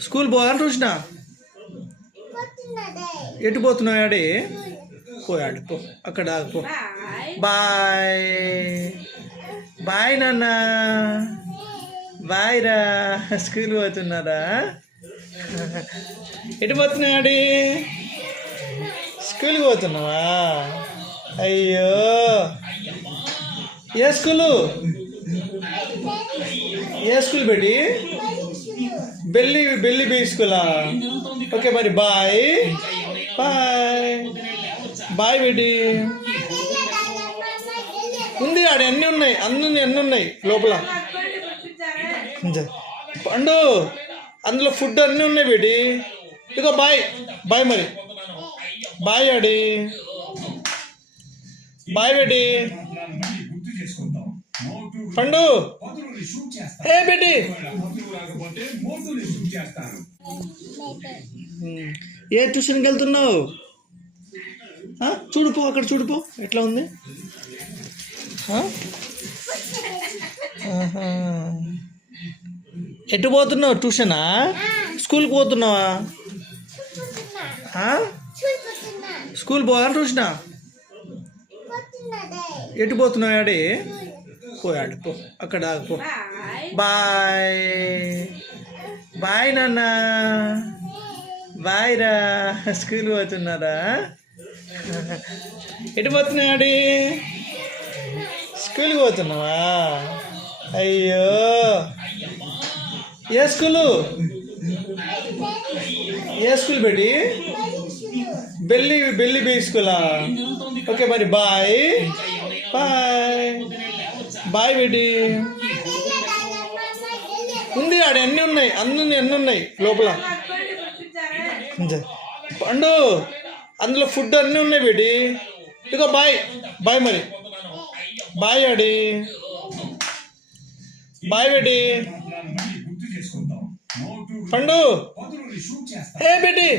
school పోవాలని చూసిన ఎటు పోతున్నావు ఆడే పోయాడు పో అక్కడ పో బాయ్ బాయ్ నాన్న బాయ్ రా స్కూల్ పోతున్నారా ఎటు పోతున్నాడు స్కూల్కి పోతున్నావా అయ్యో ఏ స్కూలు పెట్టి బెల్లి బీ స్కూలా ఓకే మరి బాయ్ బాయ్ బాయ్ బేటి ఉంది ఆడ అన్నీ ఉన్నాయి అన్నీ ఉన్నాయి లోపల పండు అందులో ఫుడ్ అన్నీ ఉన్నాయి బేటి ఇగో బాయ్ బాయ్ మరి బాయ్ ఆడి బాయ్ బేటి పండు ఏ బేటి ఏ ట్యూషన్కి వెళ్తున్నావు చూడుపో అక్కడ చూడుపో ఎట్లా ఉంది ఎటు పోతున్నావు ట్యూషనా స్కూల్కి పోతున్నావా స్కూల్ పోవాలని ట్యూషనా ఎటు పోతున్నావు ఆడే పోయాడు పో అక్కడ పో బాయ్ బాయ్ నాన్న బాయ్ రా స్కూల్ పోతున్నారా ఎటు పోతున్నావు ఆడి స్కూల్కి పోతున్నావా అయ్యో ఏ స్కూలు పెట్టి బెల్లి బీ స్కూలా ఓకే మరి బాయ్ బాయ్ బాయ్ బేటి ఉంది ఆడ అన్నీ ఉన్నాయి లోపల పండు అందులో ఫుడ్ అన్నీ ఉన్నాయి బేటి ఇగో బాయ్ బాయ్ మరి బాయ్ ఆడి బాయ్ బేటి పండు ఏ బేటి